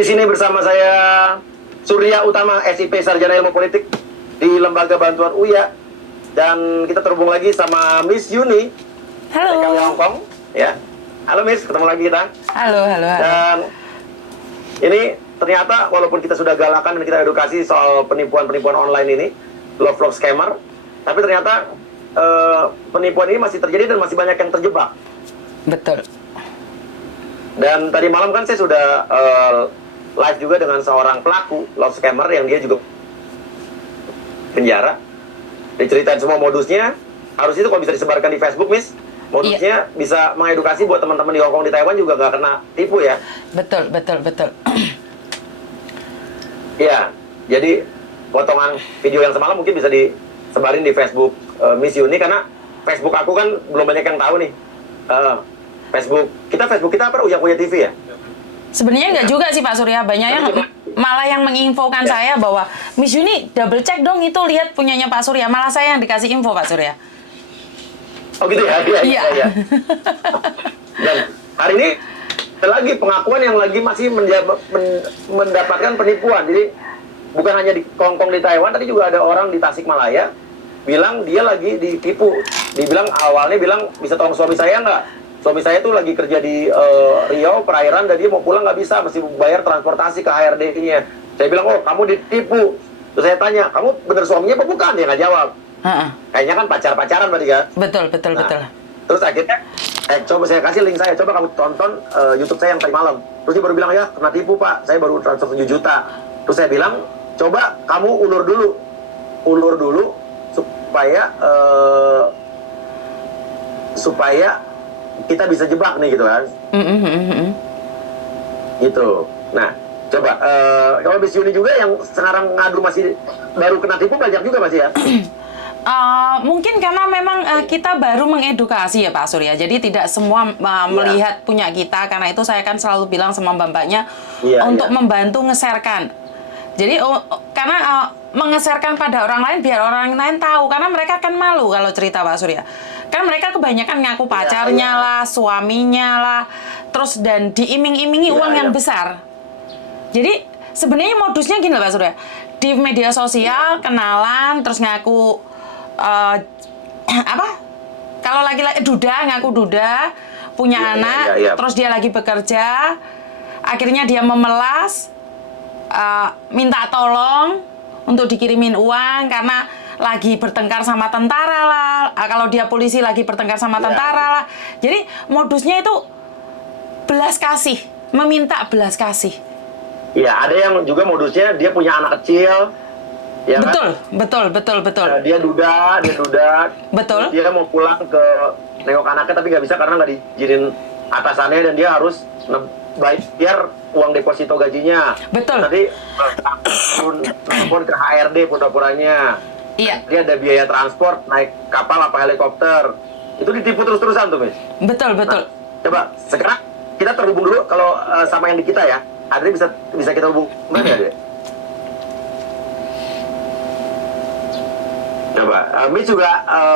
di sini bersama saya Surya Utama, SIP Sarjana Ilmu Politik di Lembaga Bantuan UYA, dan kita terhubung lagi sama Miss Yuni. Halo. TKW Hongkong, ya. Halo Miss, ketemu lagi kita. Halo. Dan ini ternyata walaupun kita sudah galakan dan kita edukasi soal penipuan-penipuan online ini, love scammer, tapi ternyata penipuan ini masih terjadi dan masih banyak yang terjebak. Betul. Dan tadi malam kan saya sudah live juga dengan seorang pelaku love scammer yang dia juga penjara. Diceritain semua modusnya. Harus itu kalau bisa disebarkan di Facebook, Miss. Modusnya bisa mengedukasi buat teman-teman di Hongkong, di Taiwan juga nggak kena tipu ya. Betul. Iya, jadi potongan video yang semalam mungkin bisa disebarin di Facebook Miss Yuni, karena Facebook aku kan belum banyak yang tahu nih. Facebook kita apa? Uya TV ya? Sebenarnya nggak juga sih Pak Surya, banyak yang malah yang menginfokan saya bahwa Miss Yuni double check dong itu, lihat punyanya Pak Surya. Malah saya yang dikasih info Pak Surya. Oh gitu ya? Iya. Dan hari ini ada lagi pengakuan yang lagi masih mendapatkan penipuan. Jadi bukan hanya di Hongkong, di Taiwan, tadi juga ada orang di Tasikmalaya bilang dia lagi ditipu. Dibilang awalnya bilang, bisa tolong suami saya nggak? Suami saya tuh lagi kerja di Riau, perairan, dan dia mau pulang nggak bisa, mesti bayar transportasi ke HRD-nya. Saya bilang, oh kamu ditipu. Terus saya tanya, kamu bener suaminya apa bukan? Dia nggak jawab. Kayaknya kan pacaran berarti kan? Betul. Terus akhirnya, coba saya kasih link saya, coba kamu tonton YouTube saya yang tadi malam. Terus dia baru bilang, ya kena tipu Pak, saya baru transfer 7 juta. Terus saya bilang, coba kamu ulur dulu supaya kita bisa jebak nih gitu kan. Gitu. Nah, coba kalau Miss Yuni juga yang sekarang ngadu masih baru kena tipu banyak juga masih ya? Mungkin karena memang kita baru mengedukasi ya Pak Surya, jadi tidak semua melihat punya kita. Karena itu saya kan selalu bilang sama mbak-mbaknya untuk membantu nge-sharekan. Jadi karena mengeserkan pada orang lain biar orang lain tahu, karena mereka kan malu kalau cerita Pak Surya. Kan mereka kebanyakan ngaku pacarnya lah, suaminya lah, terus dan diiming-imingi uang yang besar. Jadi sebenarnya modusnya gini loh Pak Surya, di media sosial kenalan terus ngaku kalau laki-laki ngaku duda, punya anak, terus dia lagi bekerja, akhirnya dia memelas, minta tolong untuk dikirimin uang karena lagi bertengkar sama tentara lah. Kalau dia polisi lagi bertengkar sama tentara lah. Jadi modusnya itu belas kasih, meminta belas kasih. Iya, ada yang juga modusnya dia punya anak kecil. Ya betul. Dia duda. Betul. Dia mau pulang ke nengok anaknya tapi nggak bisa karena nggak diizinin atasannya, dan dia harus bayar uang deposito gajinya. Betul. Tadi telepon ke HRD pura-puranya. Iya. Dia ada biaya transport, naik kapal apa helikopter. Itu ditipu terus-terusan tuh, Miss. Betul. Nah, coba sekarang kita terhubung dulu kalau sama yang di kita ya. Adri bisa kita hubung mana ya, Adri? Coba, Miss juga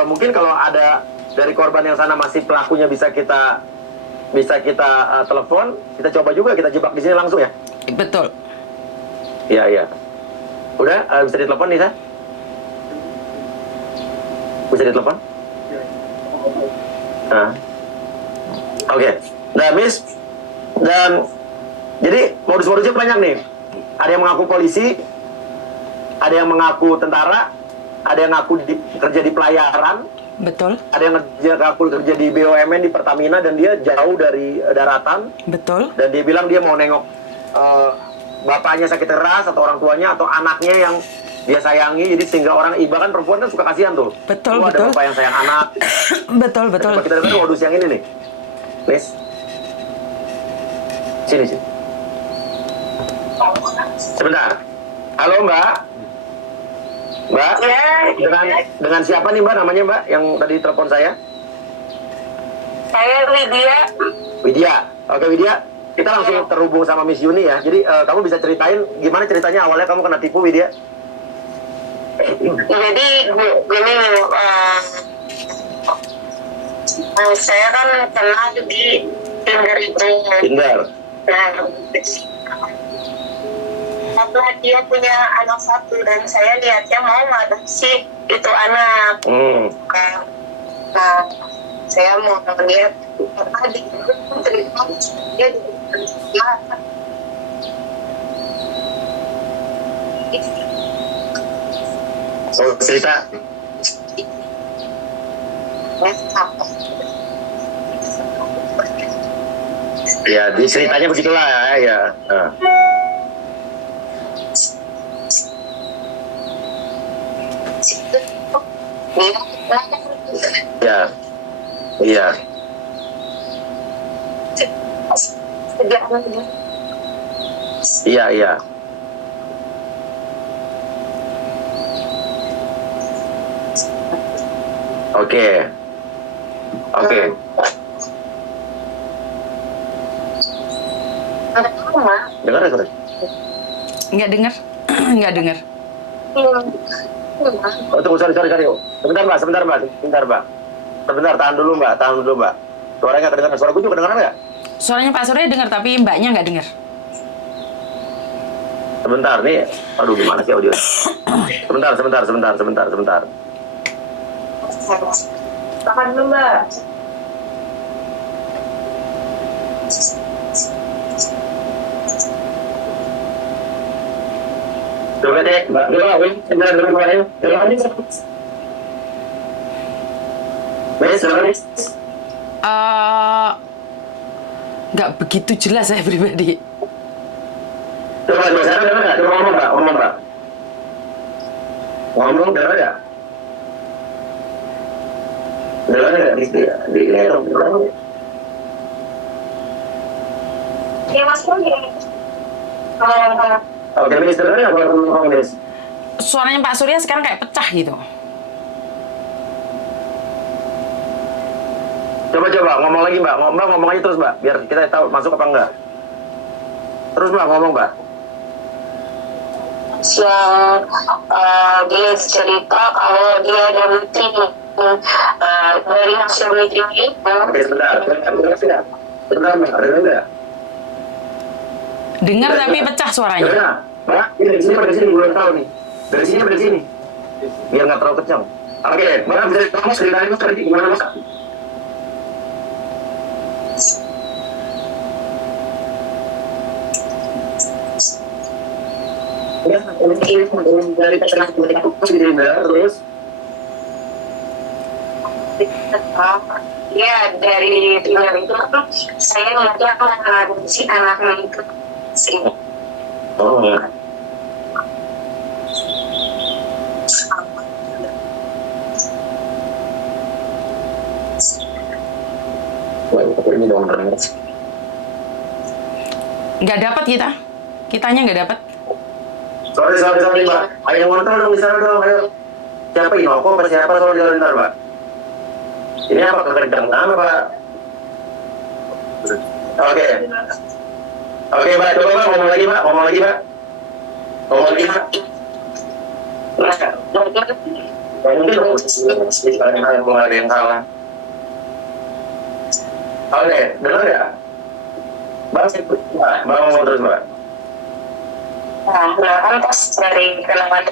mungkin kalau ada dari korban yang sana masih pelakunya bisa kita telepon, kita coba juga kita jebak di sini langsung ya. Betul. Iya. Udah bisa ditelepon Nisa? Bisa ditelepon? Oke. Nah, Miss, dan jadi modus-modusnya banyak nih. Ada yang mengaku polisi, ada yang mengaku tentara, ada yang ngaku kerja di pelayaran. Betul. Ada yang ngaku kerja di BUMN, di Pertamina, dan dia jauh dari daratan. Betul. Dan dia bilang dia mau nengok bapaknya sakit keras, atau orang tuanya, atau anaknya yang dia sayangi. Jadi sehingga orang iba kan, perempuan kan suka kasihan tuh. Betul. Ada bapak yang sayang anak. Betul. Coba kita dengar modus yang ini nih, Miss. Sini. Sebentar. Halo Mbak. Dengan siapa nih Mbak, namanya Mbak yang tadi telepon saya? Saya Widya. Oke Widya, kita langsung terhubung sama Miss Yuni ya. Jadi kamu bisa ceritain gimana ceritanya awalnya kamu kena tipu, Widya? Jadi gini, saya kan kenal di Tinder itu. Tinder. Nah, karena dia punya anak satu dan saya lihatnya mau mengadopsi itu anak. Nah, saya mau lihat karena di terima dia diberikan cerita. Ya, di ceritanya begitulah ya. Ya, iya. Iya, iya. Oke. Oke. Dengar ya, Kak? Nggak dengar. Nggak dengar. Oh, tunggu, sorry. Sebentar, Mbak. Sebentar, tahan dulu, Mbak. Suaranya nggak kedengeran. Suara gue juga kedengeran nggak? Suaranya Pak Surya dengar, tapi Mbaknya nggak dengar. Sebentar, nih. Aduh, gimana sih audio? Sebentar. Tahan dulu, Mbak. Coba deh, Mbak. Sebentar, Nggak begitu jelas saya pribadi. Coba saya dengar nggak? Coba ngomong, Mbak. Ngomong, dengar nggak? Dengar nggak? Ya, Mas Roger. Oke, Miss, dengar nggak kalau ngomong, Miss? Suaranya Pak Surya sekarang kayak pecah gitu. Coba ngomong lagi, Mbak. Ngomong aja terus, Mbak. Biar kita tahu masuk apa enggak. Terus, Mbak, ngomong, Mbak. Yang dia cerita kalau dia ada meeting dari hasil meeting itu. Oke, sebentar, Mbak. Dengar nggak? Dengar tapi pecah suaranya. Dengar, Mbak. Ini dari sini, belum tahu nih. Dari sini. Biar nggak terlalu kencang. Oke, Mbak, bisa kamu ceritain Mas tadi gimana, Mas? Ya, dari tengah terus. Ya, dari film itu saya ngajak si anaknya itu sini. Oh. Ini dong, Nggak dapat kitanya nggak dapat. Sorry, Mbak. Ayo ngontrol dong di sana dong, ayo. Siapa Inoko apa siapa kalau jalan ntar, Mbak? Ini apa kekencang apa, Pak? Oke, Mbak. Coba, Mbak. Ngomong lagi, Mbak. Mungkin ada yang salah. Oke, dengar ya? Mbak ngomong terus, Mbak. Nah, kan pas dari kenalan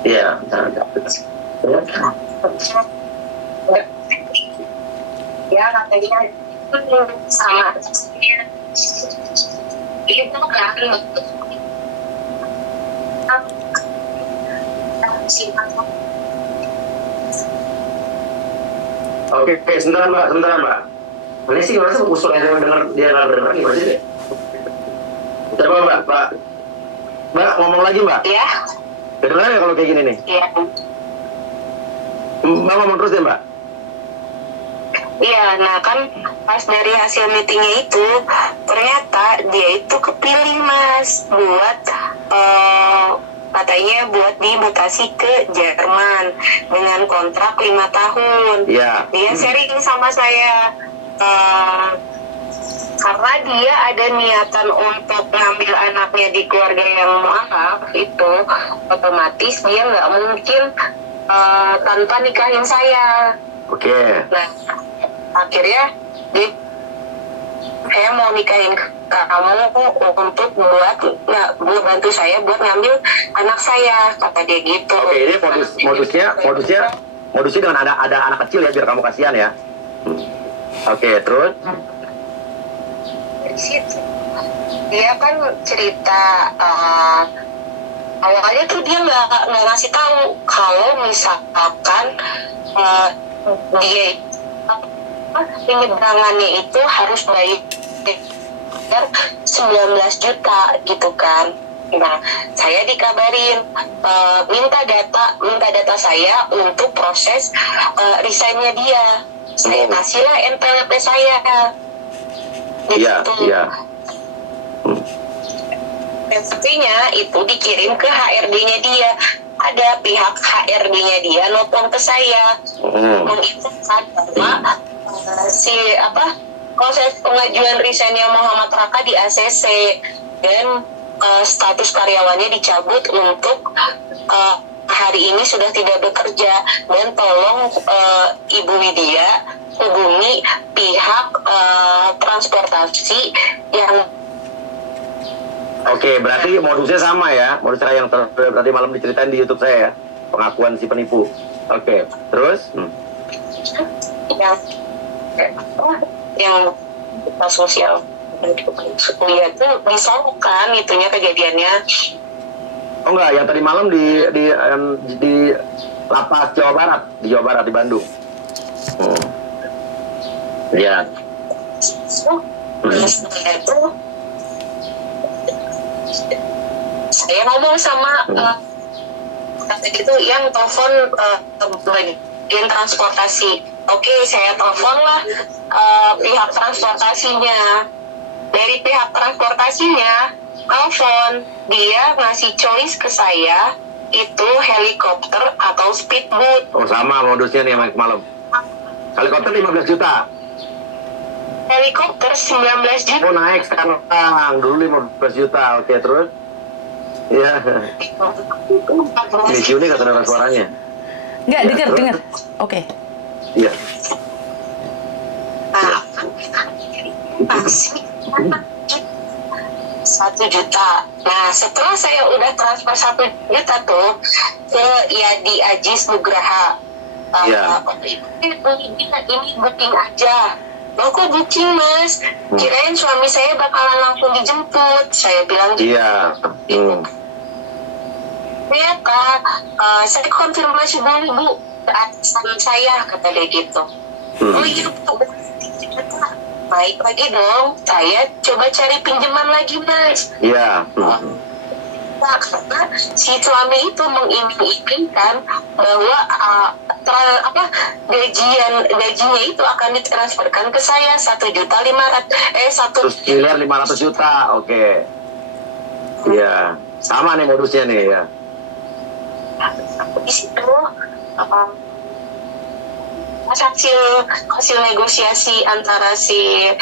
Iya, ya katanya sama itu kan Oke, sebentar Mbak. Ini sih gimana sih usul yang dengar dia nggak dengar gimana sih? Coba Mbak ngomong lagi Mbak. ya Dengar ya kalau kayak gini nih. iya Mbak ngomong terus deh Mbak. iya nah kan pas dari hasil meetingnya itu ternyata dia itu kepilih Mas buat katanya buat di Bekasi ke Jerman dengan kontrak 5 tahun. Iya. Dia sharing sama saya karena dia ada niatan untuk ngambil anaknya di keluarga yang mualaf, itu otomatis dia nggak mungkin tanpa nikahin saya. Oke. Nah, akhirnya dia, saya mau nikahin kamu untuk buat bantu saya buat ngambil anak saya, kata dia gitu. Oke, ini modusnya dengan ada anak kecil ya, biar kamu kasihan ya. Oke, terus? Dia kan cerita awalnya tuh dia nggak ngasih tahu kalau misalkan dia penyeberangannya itu harus bayar 19 juta gitu kan. Nah, saya dikabarin minta data saya untuk proses resignnya dia. Saya kasihlah NPWP saya. Iya, iya. NPWP-nya itu dikirim ke HRD-nya dia. Ada pihak HRD-nya dia nelfon ke saya menginfokan bahwa proses pengajuan resignnya Muhammad Raka di ACC dan status karyawannya dicabut untuk hari ini sudah tidak bekerja, dan tolong Ibu Widya hubungi pihak transportasi yang. Oke, berarti modusnya sama ya, modus yang berarti malam diceritain di YouTube saya ya, pengakuan si penipu. Oke, terus? Yang sosial kuliah itu disolukan itunya kejadiannya. Oh enggak, yang tadi malam di lapas Jawa Barat, di Jawa Barat di Bandung. Ya. Itu saya ngomong sama itu yang telepon bagian transportasi. Oke, saya teleponlah pihak transportasinya. Dari pihak transportasinya telepon, dia ngasih choice ke saya itu helikopter atau speedboat. Oh, sama modusnya nih malam. Helikopter 15 juta. Helikopter 19 juta. Oh, naik sekarang. Dulu 15 juta. Oke, terus? Iya. Ini Siuni kata dengar suaranya. Enggak, dengar. Oke. Iya. 1 juta. Nah, setelah saya udah transfer 1 juta tuh ke Yadi Ajis Nugraha. Ini booking aja. Loh, kok booking, Mas? Kirain suami saya bakalan langsung dijemput. Saya bilang gitu. Iya. Ya, Kak, saya konfirmasi dulu, Bu, ke atasan saya, kata dia gitu. Oh iya, baik lagi dong, saya coba cari pinjaman lagi, Mas. Iya. Nah, karena si suami itu mengiming-imingkan bahwa gajinya itu akan ditransferkan ke saya 1.500.000 juta. Oke. Iya, sama nih modusnya nih ya. Di situ hasil negosiasi antara si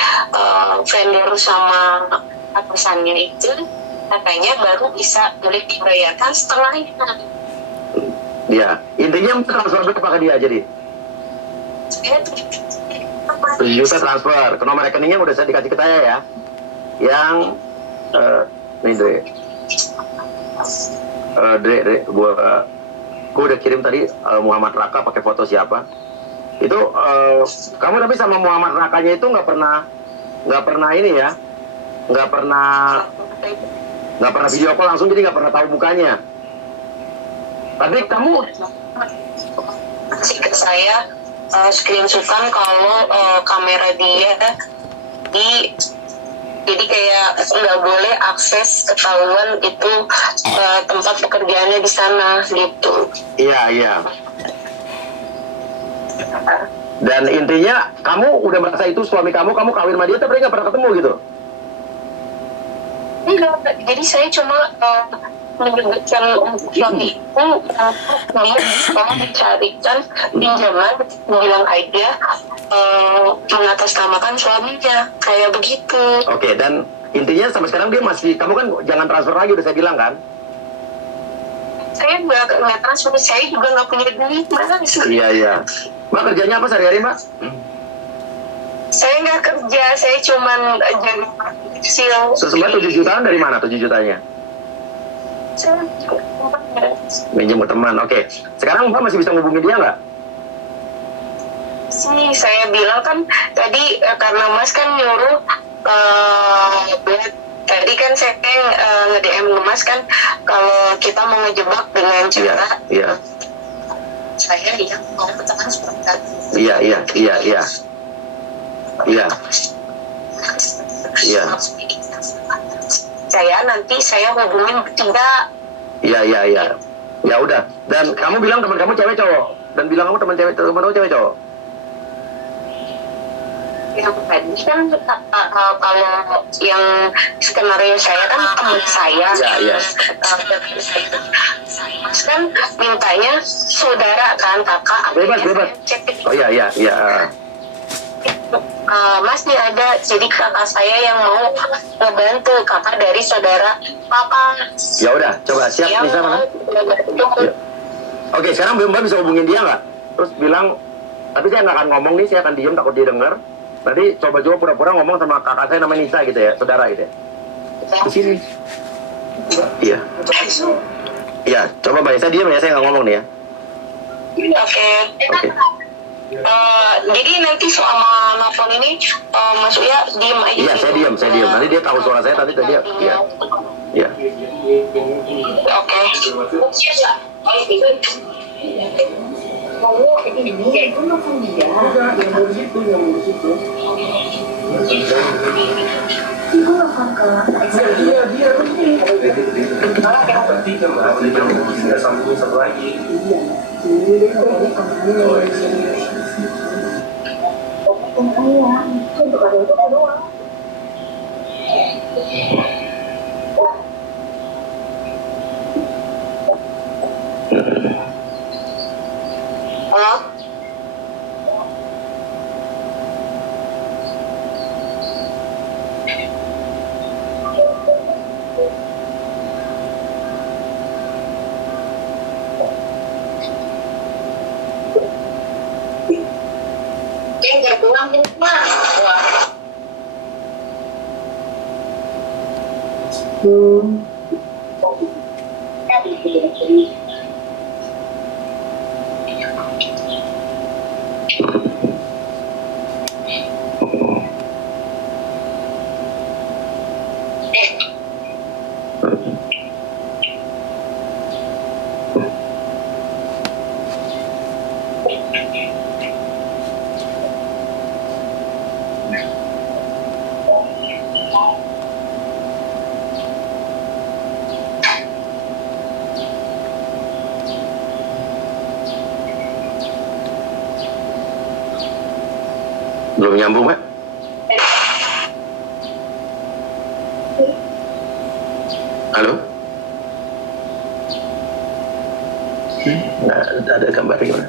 vendor sama atasannya itu katanya baru bisa boleh dibayarkan setengahnya. Iya, intinya transfer berapa ke dia jadi? 7 juta transfer ke nomor rekeningnya udah saya dikasih ke saya ya. Yang nih Dre, gua udah kirim tadi Muhammad Raka pakai foto siapa. Itu kamu tapi sama Muhammad Rakanya itu nggak pernah ini ya, nggak pernah video call langsung, jadi nggak pernah tahu mukanya. Tapi kamu kasih ke saya screenshotan kalau kamera dia jadi kayak nggak boleh akses ketahuan itu tempat pekerjaannya di sana gitu. Iya. Dan intinya kamu udah merasa itu suami kamu kawin sama dia tapi nggak pernah ketemu gitu? Enggak, jadi saya cuma menyebutkan untuk suami itu kamu dicarikan pinjaman, bilang aja mengatasnamakan suaminya, kayak begitu. Oke, dan intinya sampai sekarang dia masih, kamu kan jangan transfer lagi, udah saya bilang kan? Saya nggak transfer, saya juga nggak punya duit, mana bisa? Iya. Mbak kerjanya apa sehari-hari, Mbak? Saya nggak kerja, saya cuman jadi kecil. Sesempat 7 jutaan dari mana 7 jutanya? Saya Minjem ke teman, oke. Sekarang Mbak masih bisa ngubungin dia nggak? sih saya bilang kan tadi karena Mas kan nyuruh buat tadi kan saya nge-DM Mas kan kalau kita mau ngejebak dengan cara saya yang mau berteman seperti tadi. Iya. Saya hubungin bertiga. Iya. Ya udah. Dan kamu bilang teman kamu cewek cowok. Dan bilang kamu teman kamu cewek cowok. Yang tadi kan kalau yang skenario saya kan teman saya. Iya. Mas kan mintanya saudara kan kakak. Bebas. Oh iya. Mas nih ada, jadi kakak saya yang mau ngebantu, kakak dari saudara papa. Ya udah, coba siap bisa mana? Ya. Oke, sekarang Mbak bisa hubungin dia nggak? Terus bilang, tapi saya nggak akan ngomong nih, saya akan diem takut dia denger. Nanti coba pura-pura ngomong sama kakak saya namanya Nisa gitu ya, saudara gitu ya. Di sini. Iya. Iya, coba Mbak Nisa diem ya, saya nggak ngomong nih ya. Oke. Jadi nanti selama nelfon ini Mas Uya diem aja. Iya, saya diem. Nanti dia tahu suara saya, nanti dia. Iya. Oke. Nggak pulang mah. Belum nyambung, Mbak? Halo? Nggak ada gambar gimana?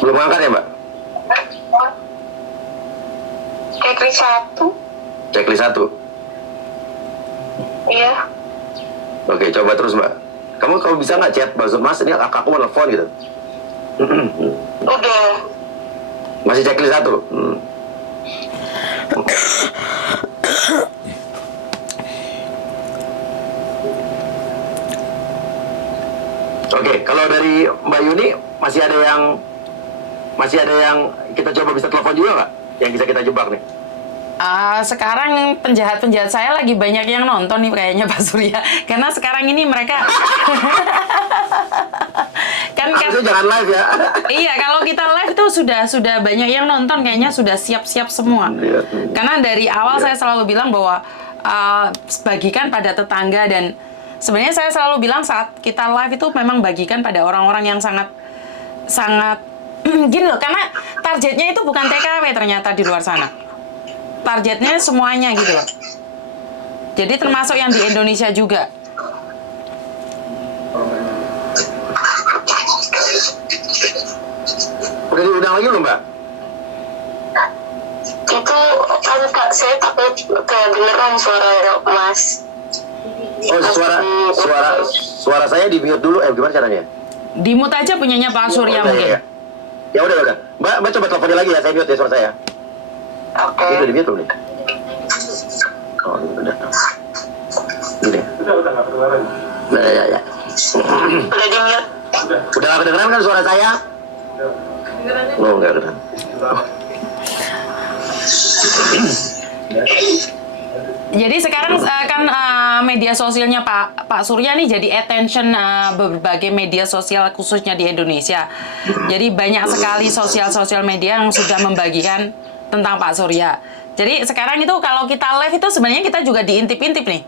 Belum angkat ya, Mbak? Checklist 1. Checklist 1? Iya. Oke, coba terus, Mbak. Kamu bisa nggak chat, maksud Mas, ini kakakku mau telepon gitu. Udah. Masih checklist 1? Oke, kalau dari Mbak Yuni masih ada yang kita coba bisa telepon juga nggak? Yang bisa kita jebak nih? Sekarang penjahat-penjahat saya lagi banyak yang nonton nih kayaknya Pak Surya. Karena sekarang ini mereka kan jangan live ya. Iya, kalau kita live itu sudah banyak yang nonton, kayaknya sudah siap-siap semua. Karena dari awal saya selalu bilang bahwa bagikan pada tetangga, dan sebenarnya saya selalu bilang saat kita live itu memang bagikan pada orang-orang yang sangat gini loh, karena targetnya itu bukan TKW ternyata di luar sana. Targetnya semuanya gitu loh. Jadi termasuk yang di Indonesia juga. Udah diundang lagi belum, Mbak? Itu kan Kak, saya takut kedengeran suara Mas. Oh, suara saya di mute dulu. Gimana caranya? Di-mute aja punyanya Pak Surya mungkin. Ya udah. Mbak coba teleponnya lagi ya, saya mute ya suara saya. Oke. Itu di mute belum nih? Oh, udah. Gini. Udah nggak kedengeran. Ya. Udah di mute. Udah nggak kedengeran kan suara saya? Oh, nggak kedengeran. Jadi sekarang kan media sosialnya Pak Surya nih jadi attention berbagai media sosial khususnya di Indonesia. Jadi banyak sekali sosial media yang sudah membagikan tentang Pak Surya. Jadi sekarang itu kalau kita live itu sebenarnya kita juga diintip-intip nih.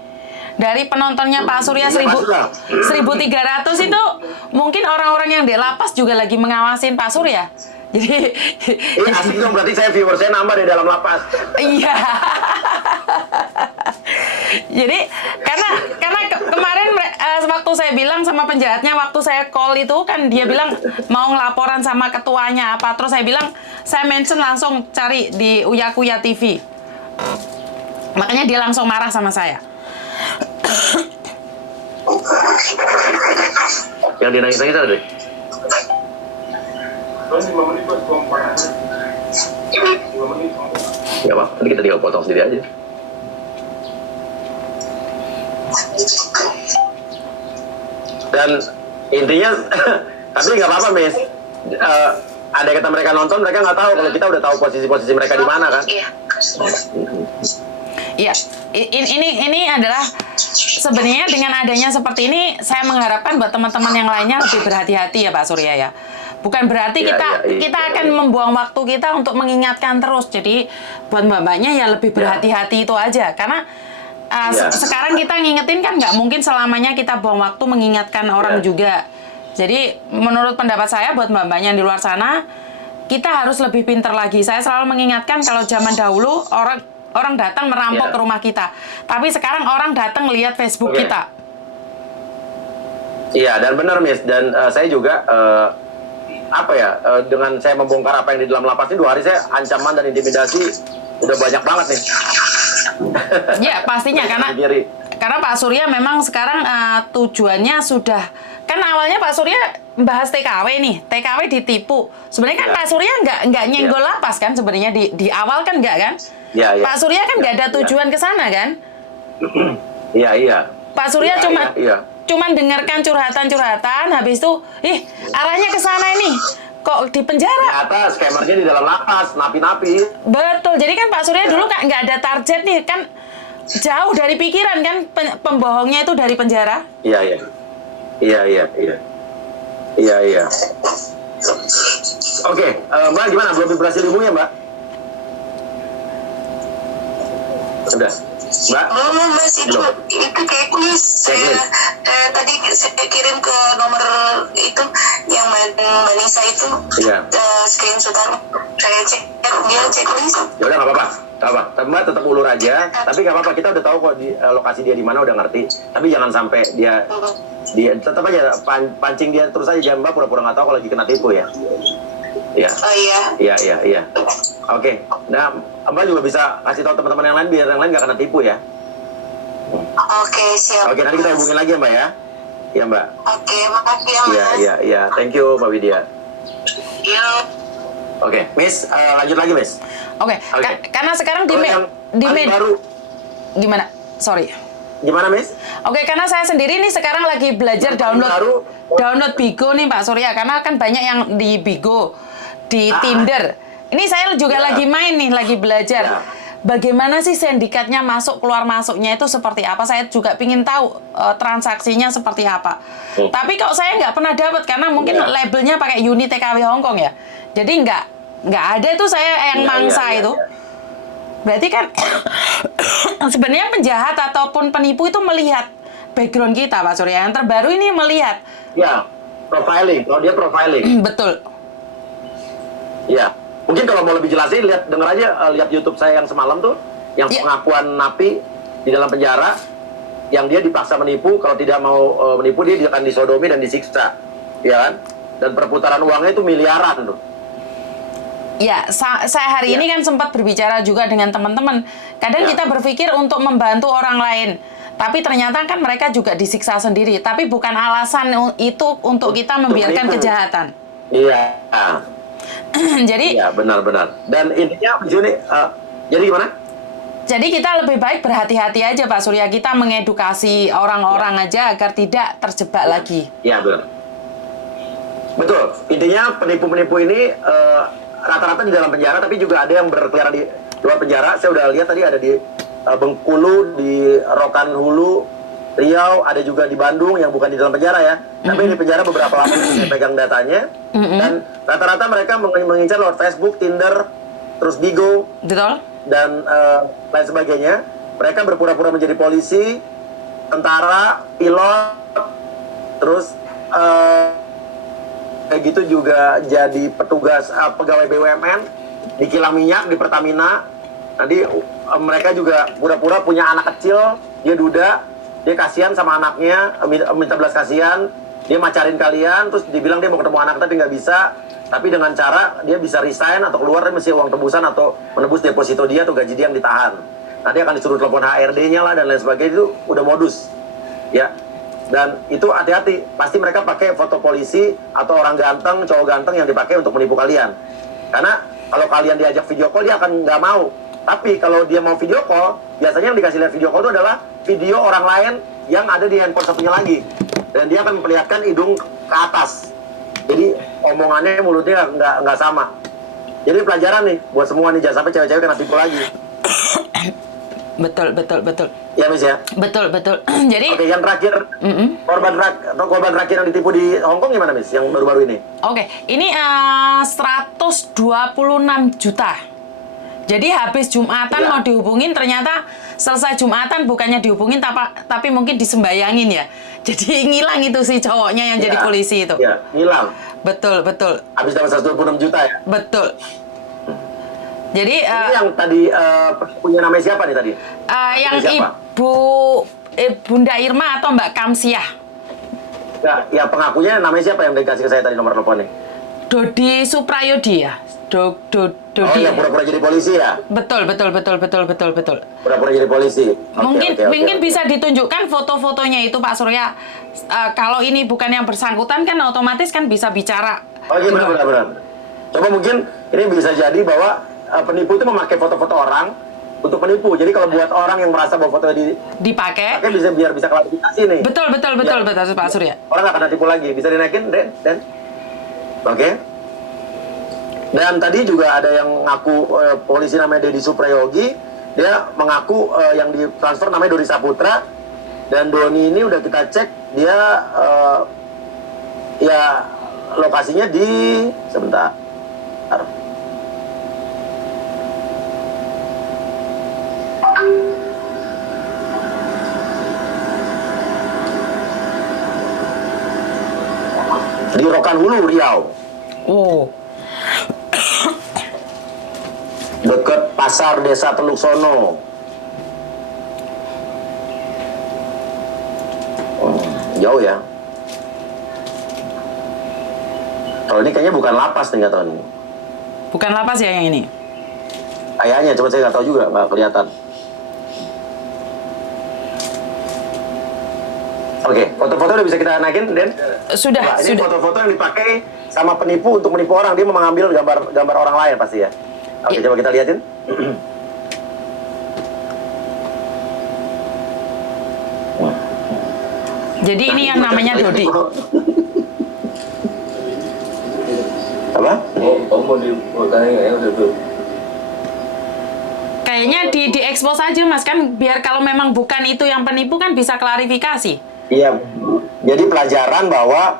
Dari penontonnya Pak Surya 1.300 itu mungkin orang-orang yang di lapas juga lagi mengawasin Pak Surya. Jadi asik dong, berarti viewer saya nambah di dalam lapas. Iya. Jadi karena kemarin waktu saya bilang sama penjahatnya, waktu saya call itu kan dia bilang mau ngelaporan sama ketuanya apa, terus saya bilang saya mention langsung cari di Uya Kuya TV. Makanya dia langsung marah sama saya. Yang dinangis-nangis ada deh. 5 menit buat buang panas. 5 menit. Gak apa, nanti kita tinggal potong sendiri aja. Dan intinya, tapi nggak apa-apa, Miss. Ada kata mereka nonton, mereka nggak tahu kalau kita udah tahu posisi-posisi mereka di mana kan? Iya, ini adalah sebenarnya dengan adanya seperti ini, saya mengharapkan buat teman-teman yang lainnya lebih berhati-hati ya Pak Surya ya. Bukan berarti kita akan membuang waktu kita untuk mengingatkan terus. Jadi buat mbak-mbaknya ya lebih berhati-hati itu aja. Karena sekarang kita ngingetin kan nggak mungkin selamanya kita buang waktu mengingatkan orang juga. Jadi menurut pendapat saya buat mbak-mbaknya di luar sana, kita harus lebih pintar lagi. Saya selalu mengingatkan kalau zaman dahulu orang datang merampok ke rumah kita. Tapi sekarang orang datang lihat Facebook kita. Iya, dan benar, Miss. Dan saya juga dengan saya membongkar apa yang di dalam lapas ini 2 hari, saya ancaman dan intimidasi udah banyak banget nih. Ya pastinya karena Pak Surya memang sekarang tujuannya sudah kan awalnya Pak Surya bahas TKW nih, TKW ditipu. Sebenarnya kan Pak Surya nggak nyenggol lapas kan sebenarnya di awal kan nggak kan? Pak Surya kan nggak ada tujuan ke sana kan? Iya. Pak Surya cuman dengarkan curhatan, habis itu, arahnya ke sana ini, kok di penjara? Ternyata scammernya di dalam lapas, napi-napi. Betul, jadi kan Pak Surya dulu nggak ada target nih, kan jauh dari pikiran kan, pembohongnya itu dari penjara. Iya. Oke, Mbak gimana? Belum berhasil hubungnya, Mbak? Udah. Mbak? Belum, Mas, itu checklist. Tadi saya kirim ke nomor itu yang Mbak Nisa itu. Iya. Screenshot-an. Saya cek dia checklist. Ya udah nggak apa-apa. Mbak tetap ulur aja. Tapi nggak apa-apa. Kita udah tahu kok di lokasi dia di mana, udah ngerti. Tapi jangan sampai dia tetap aja pancing dia terus aja. Jangan Mbak pura-pura nggak tahu kalau lagi kena tipu ya. Iya. Oh iya. Iya. Oke. Nah, Mbak juga bisa kasih tahu teman-teman yang lain biar yang lain nggak kena tipu ya. Oke, siap. Oke, nanti kita hubungin lagi ya, Mbak ya. Iya, Mbak. Oke, makasih ya, Mas. Iya. Thank you, Mbak Widya. Iya. Oke, Miss, lanjut lagi, Miss. Oke. Karena sekarang di baru. Gimana? Sorry. Gimana, Miss? Oke, karena saya sendiri nih sekarang lagi belajar download Bigo nih Pak Surya, karena kan banyak yang di Bigo, di Tinder. Ini saya juga lagi main nih, lagi belajar. Bagaimana sih sindikatnya keluar masuknya itu seperti apa? Saya juga pingin tahu transaksinya seperti apa. Tapi kok saya nggak pernah dapat karena mungkin labelnya pakai Uni TKW Hongkong ya. Jadi nggak ada tuh saya yang mangsa itu. Berarti kan sebenarnya penjahat ataupun penipu itu melihat background kita, Pak Surya. Yang terbaru ini melihat. Ya, profiling. Kalau dia profiling. Betul. Iya. Mungkin kalau mau lebih jelasnya denger aja lihat YouTube saya yang semalam tuh, yang pengakuan napi di dalam penjara, yang dia dipaksa menipu, kalau tidak mau menipu dia akan disodomi dan disiksa, ya kan? Dan perputaran uangnya itu miliaran tuh. Ya, saya hari ini kan sempat berbicara juga dengan teman-teman. Kadang kita berpikir untuk membantu orang lain, tapi ternyata kan mereka juga disiksa sendiri. Tapi bukan alasan itu untuk kita membiarkan kejahatan. Iya. Jadi. Iya, benar-benar. Dan intinya begini, jadi gimana? Jadi kita lebih baik berhati-hati aja Pak Surya. Kita mengedukasi orang-orang aja agar tidak terjebak lagi. Iya, benar. Betul. Intinya penipu-penipu ini rata-rata di dalam penjara, tapi juga ada yang berkeliaran di luar penjara. Saya udah lihat tadi ada di Bengkulu, di Rokan Hulu, Riau, ada juga di Bandung yang bukan di dalam penjara ya. Tapi di penjara beberapa lapis saya pegang datanya. Dan rata-rata mereka mengincar lewat Facebook, Tinder, terus Bigo. Betul. Dan lain sebagainya. Mereka berpura-pura menjadi polisi, tentara, pilot, terus kayak gitu juga jadi petugas pegawai BUMN di kilang minyak di Pertamina. Nanti mereka juga pura-pura punya anak kecil, dia duda, dia kasihan sama anaknya, minta belas kasihan, dia macarin kalian, terus dibilang dia mau ketemu anak tapi nggak bisa, tapi dengan cara dia bisa resign atau keluar dia mesti uang tebusan atau menebus deposito dia atau gaji dia yang ditahan. Nanti akan disuruh telepon HRD-nya lah dan lain sebagainya, itu udah modus, ya. Dan itu hati-hati, pasti mereka pakai foto polisi atau orang ganteng, cowok ganteng yang dipakai untuk menipu kalian. Karena kalau kalian diajak video call, dia akan nggak mau. Tapi kalau dia mau video call, biasanya yang dikasih lihat video call itu adalah video orang lain yang ada di handphone satunya lagi. Dan dia akan memperlihatkan hidung ke atas. Jadi omongannya, mulutnya nggak sama. Jadi pelajaran nih, buat semua nih, jangan sampai cewek-cewek kena tipu lagi. Betul. Ya, Miss ya? Betul. Jadi Oke, yang terakhir, korban terakhir yang ditipu di Hong Kong gimana, Miss? Yang baru-baru ini? Oke, ini 126 juta. Jadi habis Jumatan mau dihubungin, ternyata selesai Jumatan bukannya dihubungin tapi mungkin disembayangin ya. Jadi ngilang itu si cowoknya yang jadi polisi itu. Iya, ngilang. Betul. Habis dapat 126 juta ya? Betul. Jadi ini yang tadi punya namanya siapa nih tadi? Yang siapa? Bunda Irma atau Mbak Kamsiah. Ya pengakunya namanya siapa yang dikasih ke saya tadi nomor teleponnya? Dodi Suprayodi ya. Dodi. Oh, yang pura-pura jadi polisi ya? Betul. Pura-pura jadi polisi. Mungkin bisa ditunjukkan foto-fotonya itu Pak Surya. Kalau ini bukan yang bersangkutan kan otomatis kan bisa bicara. Oh iya, benar. Coba mungkin ini bisa jadi bahwa penipu itu memakai foto-foto orang untuk menipu. Jadi kalau buat orang yang merasa bahwa fotonya dipakai biar bisa klarifikasi nih. Betul Pak Surya. Orang nggak akan tipu lagi. Bisa dinaikin, Den? Oke. Dan tadi juga ada yang ngaku polisi namanya Deddy Suprayogi. Dia mengaku yang ditransfer namanya Doni Saputra. Dan Doni ini udah kita cek, dia ya lokasinya di sebentar. Di Rokan Hulu, Riau. Oh. Dekat pasar desa Teluk Sono. Jauh ya. Kalau ini kayaknya bukan lapas nih, nggak tahu nih. Bukan lapas ya yang ini? Kayaknya, cuma saya nggak tahu juga, nggak kelihatan. Oke, foto-foto udah bisa kita naikin, Den? Sudah. Ini foto-foto yang dipakai sama penipu untuk menipu orang. Dia mengambil gambar orang lain pasti ya. Oke, coba kita liatin. Jadi ini yang namanya Dodi. Apa? Kayaknya diekspos aja Mas, kan biar kalau memang bukan itu yang penipu kan bisa klarifikasi. Iya, jadi pelajaran bahwa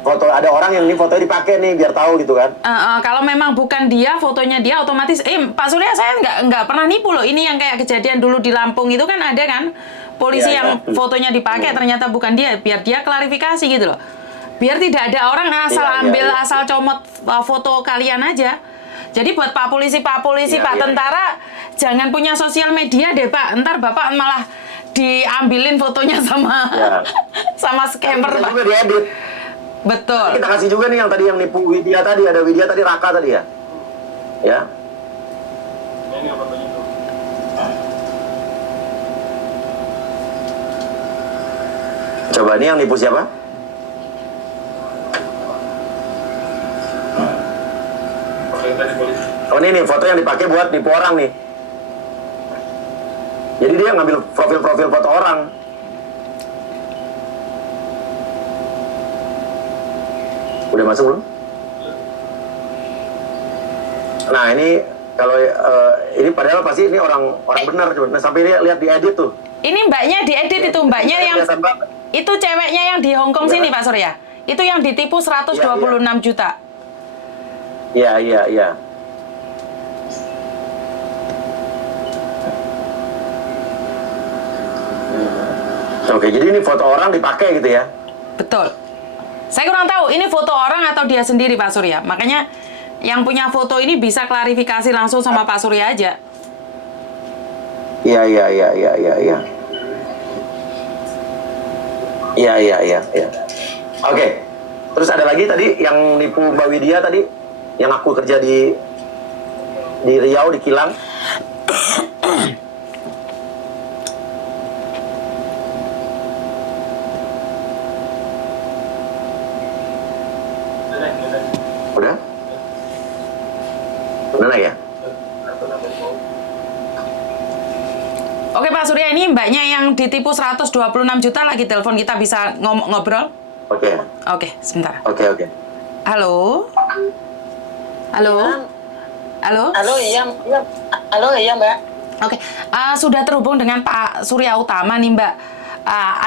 foto ada orang yang ini fotonya dipakai nih biar tahu gitu kan. Kalau memang bukan dia, fotonya dia otomatis. Pak Surya, saya nggak pernah nipu loh. Ini yang kayak kejadian dulu di Lampung itu kan ada kan polisi yang fotonya dipakai ternyata bukan dia, biar dia klarifikasi gitu loh. Biar tidak ada orang asal Iya, iya, ambil, iya. asal comot foto kalian aja. Jadi buat Pak Polisi, Iya, Pak iya. Tentara, jangan punya sosial media deh Pak. Ntar Bapak malah diambilin fotonya sama Iya. sama scammer Bisa Pak. juga diedit. Betul. Kita kasih juga nih yang tadi yang nipu Widya tadi, ada Widya tadi, Raka tadi ya. Ya. Ini apa tadi tuh? Coba ini yang nipu siapa? Oke, tadi polisi. Oh ini nih foto yang dipakai buat nipu orang nih. Jadi dia ngambil profil-profil foto orang. Udah masuk belum? Nah ini kalau ini padahal pasti ini orang benar coba. Nah, sampai dia lihat diedit tuh. Ini mbaknya diedit itu, mbaknya yang Kelihatan banget. itu ceweknya yang di Hong Kong Iya, sini Pak. Pak Surya. Itu yang ditipu 126 juta. Iya, iya, iya. Oke, jadi ini foto orang dipakai gitu ya? Betul. Saya kurang tahu ini foto orang atau dia sendiri Pak Surya. Makanya yang punya foto ini bisa klarifikasi langsung sama Pak Surya aja. Iya, iya, iya, iya, iya, iya. Iya, iya, iya, iya. Oke. Terus ada lagi tadi yang nipu Mbak Widya tadi, yang aku kerja di Riau, di Kilang. Udah? Udah lah ya? Oke Pak Surya, ini mbaknya yang ditipu 126 juta lagi telepon, kita bisa ngobrol? Oke. Oke, sebentar. Oke, oke. Halo? Halo? Halo? Halo, iya, iya. Halo, iya, Mbak. Oke, sudah terhubung dengan Pak Surya Utama nih Mbak.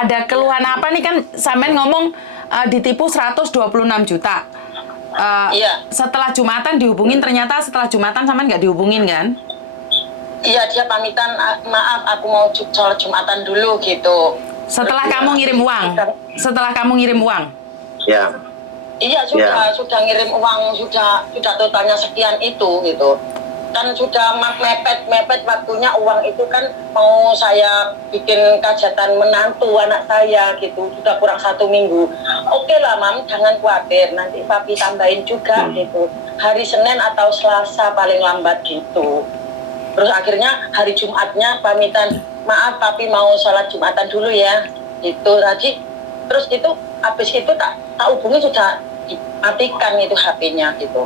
Ada keluhan apa nih, kan sampean ngomong ditipu 126 juta. Iya. Setelah Jumatan dihubungin, ternyata setelah Jumatan sampean nggak dihubungin kan? Iya, dia pamitan, maaf, aku mau sholat Jumatan dulu gitu. Setelah kamu ngirim uang? Setelah kamu ngirim uang? Ya. Iya, sudah ngirim uang, sudah totalnya sekian itu gitu. Kan sudah mepet waktunya, uang itu kan mau saya bikin kajatan menantu anak saya gitu, sudah kurang 1 minggu. Oke lah Mam, jangan khawatir, nanti papi tambahin juga gitu, hari Senin atau Selasa paling lambat gitu. Terus akhirnya hari Jumatnya pamitan, maaf papi mau sholat Jumatan dulu ya gitu tadi. Terus itu habis itu tak hubungi, sudah dimatikan itu HP-nya gitu.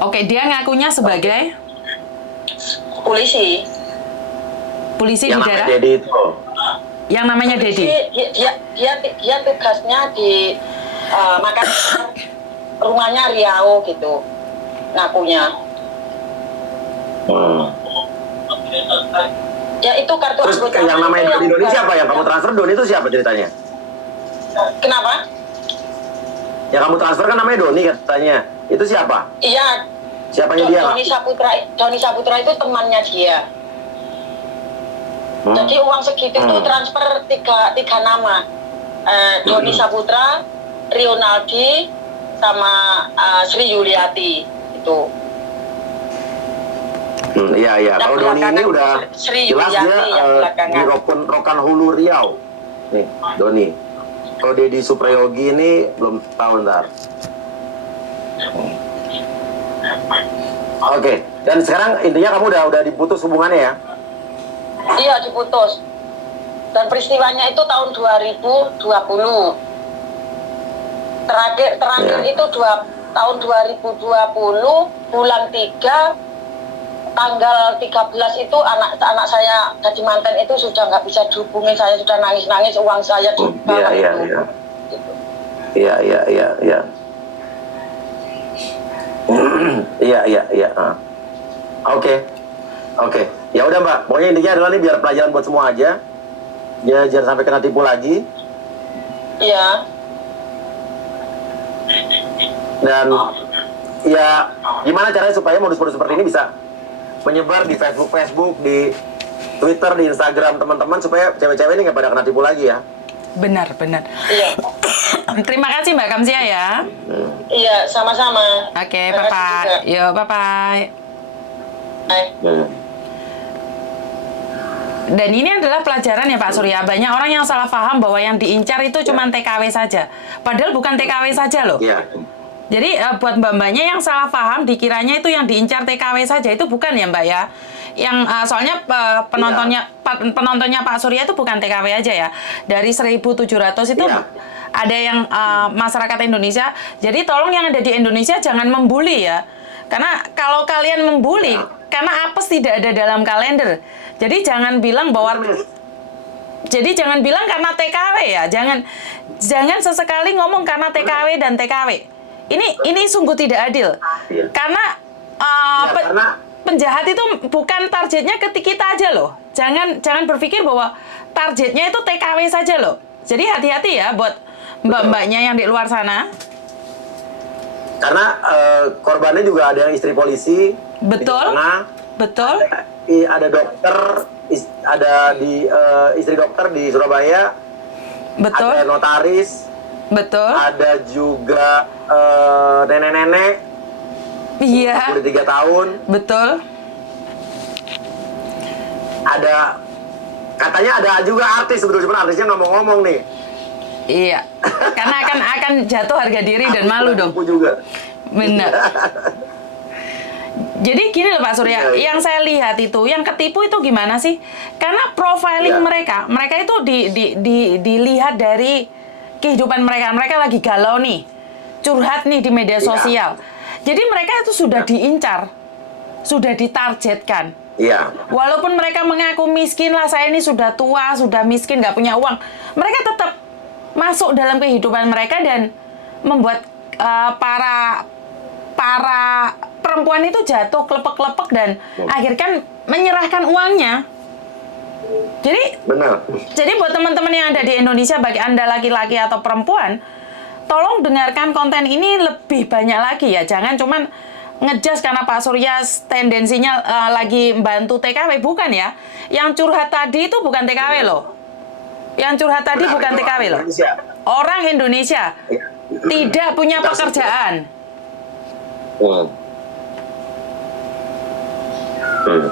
Oke, dia ngakunya sebagai Polisi. polisi di Yang daerah? namanya Dedi itu. Yang namanya Dedi? Dia tugasnya di Makassar, rumahnya Riau gitu, ngakunya. Ya itu kartu Terus anggota yang namanya itu Doni siapa? Yang kamu transfer Doni itu siapa ceritanya? Kenapa? Yang kamu transfer kan namanya Doni katanya. Itu siapa? Iya. Siapanya dia? Doni Saputra itu temannya dia. Jadi uang segitu itu transfer tiga nama. Doni Saputra, Rionaldi, sama Sri Yuliati itu. Iya, iya. Kalau Doni ini udah Sri jelas dia Yuliati di Rokan Hulu Riau. Nih, Doni. Kalau Dedi Suprayogi ini belum tahu ntar. Oke, dan sekarang intinya kamu udah diputus hubungannya ya? Iya, diputus. Dan peristiwanya itu tahun 2020. Terakhir itu tahun 2020 bulan 3 tanggal 13 itu anak saya jadi mantan itu sudah nggak bisa dihubungin, saya sudah nangis-nangis, uang saya dibawa itu. Iya. Iya. Oke. Ya udah Mbak, pokoknya intinya adalah ini biar pelajaran buat semua aja. Ya jangan sampai kena tipu lagi. Iya. Dan ya gimana caranya supaya modus-modus seperti ini bisa menyebar di Facebook, di Twitter, di Instagram teman-teman supaya cewek-cewek ini nggak pada kena tipu lagi ya. Benar, benar. Iya. Terima kasih Mbak Kamsia ya. Iya, sama-sama. Oke, Terima kasih bye-bye. juga. Yo, bye-bye. Bye. Dan ini adalah pelajaran ya Pak Surya. Banyak orang yang salah paham bahwa yang diincar itu cuma TKW saja. Padahal bukan TKW saja loh. Iya. Jadi buat mbak-mbaknya yang salah paham, dikiranya itu yang diincar TKW saja, itu bukan ya Mbak ya. Yang soalnya penontonnya Pak Surya itu bukan TKW aja ya. Dari 1.700 itu ada yang masyarakat Indonesia. Jadi tolong yang ada di Indonesia jangan membuli ya. Karena kalau kalian membuli, karena apes tidak ada dalam kalender. Jadi jangan bilang bahwa jangan bilang karena TKW ya. Jangan sesekali ngomong karena TKW dan TKW. Ini sungguh tidak adil. Karena penjahat itu bukan targetnya kita aja loh. Jangan berpikir bahwa targetnya itu TKW saja loh. Jadi hati-hati ya buat mbak-mbaknya yang di luar sana. Karena korbannya juga ada yang istri polisi. Betul. Di tengah, Betul. ada dokter, ada di istri dokter di Surabaya. Betul. Ada notaris. Betul. Ada juga nenek-nenek. Iya. 23 tahun. Betul. Ada katanya ada juga artis sebetulnya, cuman artisnya nggak mau ngomong nih. Iya. Karena akan jatuh harga diri dan malu dong. Aku juga. Benar. Jadi gini loh Pak Surya, Iya. yang saya lihat itu, yang ketipu itu gimana sih? Karena profiling Iya. mereka itu dilihat dari kehidupan mereka. Mereka lagi galau nih, curhat nih di media Iya. sosial. Jadi mereka itu sudah diincar, sudah ditargetkan. Iya. Walaupun mereka mengaku miskin lah, saya ini sudah tua, sudah miskin, nggak punya uang, mereka tetap masuk dalam kehidupan mereka dan membuat para perempuan itu jatuh klepek-klepek dan akhirnya menyerahkan uangnya. Benar. Jadi buat teman-teman yang ada di Indonesia, bagi Anda laki-laki atau perempuan, tolong dengarkan konten ini lebih banyak lagi ya. Jangan cuman ngejas karena Pak Surya tendensinya lagi bantu TKW, bukan ya. Yang curhat tadi itu bukan TKW loh. Yang curhat tadi bukan TKW loh. Orang Indonesia tidak punya pekerjaan.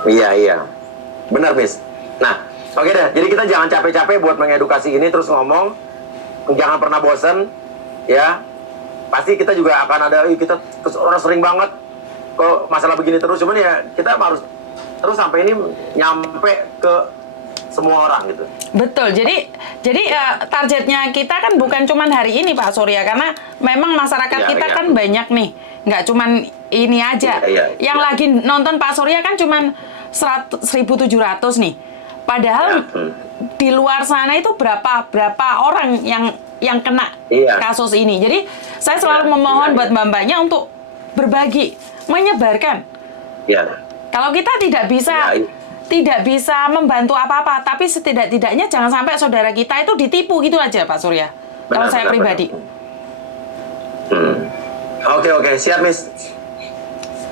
Iya. Benar, Miss. Nah, oke deh. Jadi kita jangan capek-capek buat mengedukasi ini, terus ngomong. Jangan pernah bosen, ya. Pasti kita juga akan ada, kita terus orang sering banget kok masalah begini terus. Cuman ya kita harus terus sampai ini nyampe ke semua orang gitu. Betul. Jadi targetnya kita kan bukan cuman hari ini Pak Surya, karena memang masyarakat kita kan banyak nih. Nggak cuman ini aja. Yang lagi nonton Pak Surya kan cuman 1.700 nih. Padahal di luar sana itu berapa orang yang kena kasus ini. Jadi saya selalu memohon buat mbak-mbaknya untuk berbagi, menyebarkan. Kalau kita tidak bisa membantu apa-apa, tapi setidak-tidaknya jangan sampai saudara kita itu ditipu gitu aja Pak Surya. Kalau saya pribadi. Oke, siap Miss.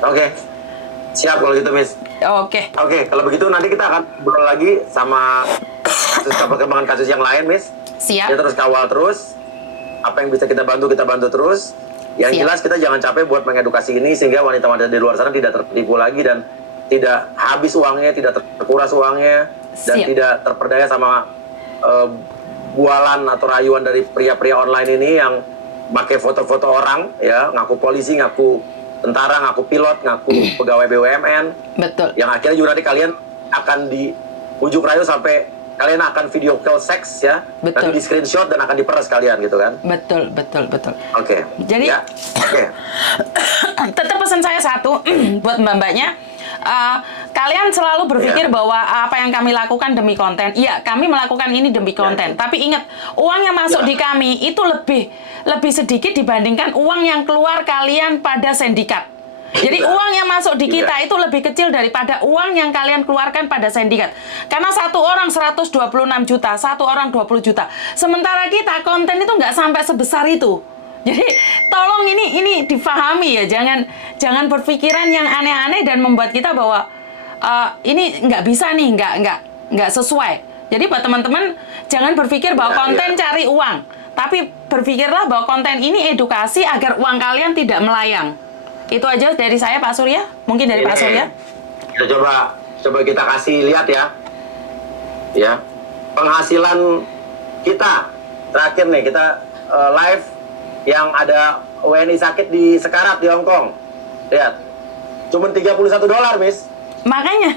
Oke, siap kalau gitu Miss. Oke, kalau begitu nanti kita akan ngobrol lagi sama perkembangan kasus yang lain Miss. Siap. Kita terus kawal terus. Apa yang bisa kita bantu terus. Yang jelas kita jangan capek buat mengedukasi ini sehingga wanita-wanita di luar sana tidak tertipu lagi dan tidak habis uangnya, tidak terkuras uangnya, dan tidak terperdaya sama bualan atau rayuan dari pria-pria online ini yang pakai foto-foto orang, ya, ngaku polisi, ngaku tentara, ngaku pilot, ngaku pegawai BUMN. Betul. Yang akhirnya juga nanti kalian akan dibujuk rayu sampai kalian akan video call seks, ya. Betul. Nanti di screenshot dan akan diperas kalian gitu kan. Betul. Oke. Jadi tetap pesan saya satu buat mbak-mbaknya. Kalian selalu berpikir bahwa apa yang kami lakukan demi konten. Iya, kami melakukan ini demi konten. Tapi ingat, uang yang masuk di kami itu lebih sedikit dibandingkan uang yang keluar kalian pada sindikat. Jadi uang yang masuk di kita itu lebih kecil daripada uang yang kalian keluarkan pada sindikat. Karena satu orang 126 juta, satu orang 20 juta. Sementara kita konten itu nggak sampai sebesar itu. Jadi tolong ini difahami ya, jangan berpikiran yang aneh-aneh dan membuat kita bahwa ini nggak bisa nih, nggak sesuai. Jadi buat teman-teman jangan berpikir bahwa konten cari uang, tapi berpikirlah bahwa konten ini edukasi agar uang kalian tidak melayang. Itu aja dari saya, Pak Surya. Mungkin dari Pak Surya. Kita coba kita kasih lihat ya. Ya. Penghasilan kita terakhir nih, kita live yang ada WNI sakit di sekarat di Hong Kong. Lihat. Cuma $31, Miss. Makanya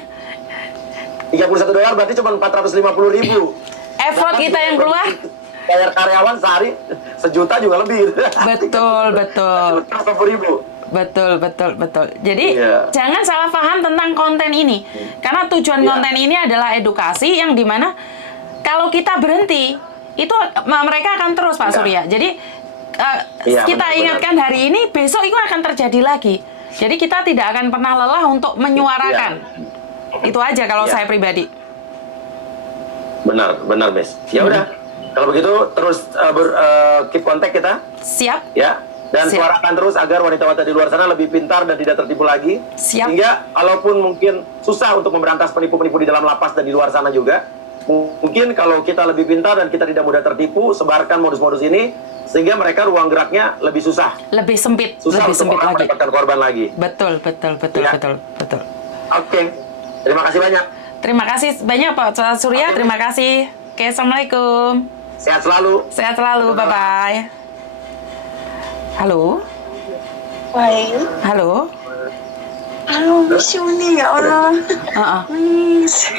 $31 berarti cuma 450.000. effort kita yang keluar. Bayar karyawan sehari sejuta juga lebih. Betul. 150.000. Betul. Jadi jangan salah paham tentang konten ini. Karena tujuan konten ini adalah edukasi yang dimana kalau kita berhenti, itu mereka akan terus, Pak Surya. Jadi kita ingatkan hari ini, besok itu akan terjadi lagi. Jadi kita tidak akan pernah lelah untuk menyuarakan. Itu aja kalau saya pribadi. Benar, Miss. Ya udah. Kalau begitu terus keep kontak kita. Siap. Ya. Dan suarakan terus agar wanita-wanita di luar sana lebih pintar dan tidak tertipu lagi. Siap. Sehingga kalaupun mungkin susah untuk memberantas penipu-penipu di dalam lapas dan di luar sana juga, mungkin kalau kita lebih pintar dan kita tidak mudah tertipu, sebarkan modus-modus ini sehingga mereka ruang geraknya lebih susah. Lebih sempit, Susah lebih untuk sempit lagi. mendapatkan korban lagi. Betul. Oke. Terima kasih banyak. Terima kasih banyak Pak Surya. Terima kasih. Oke, Assalamualaikum. Sehat selalu. Sehat selalu. Bye-bye. Halo. Baik. Halo. Halo, Miss Yuni, ya Allah. Miss.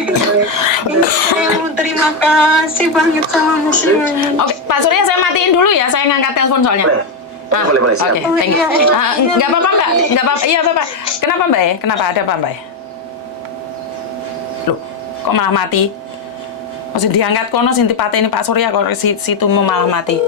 Saya mau terima kasih banget sama Miss Yuni. Oke, Pak Surya saya matiin dulu ya. Saya ngangkat telepon soalnya. Boleh, siap. Oke, thank you. Nggak apa-apa, Mbak. Nggak apa-apa. Iya, Bapak. Kenapa, Mbak ya? Kenapa? Ada apa, Mbak? Loh, kok malah mati? Masih diangkat kono sing dipateni Pak Surya kok situ mau malah mati.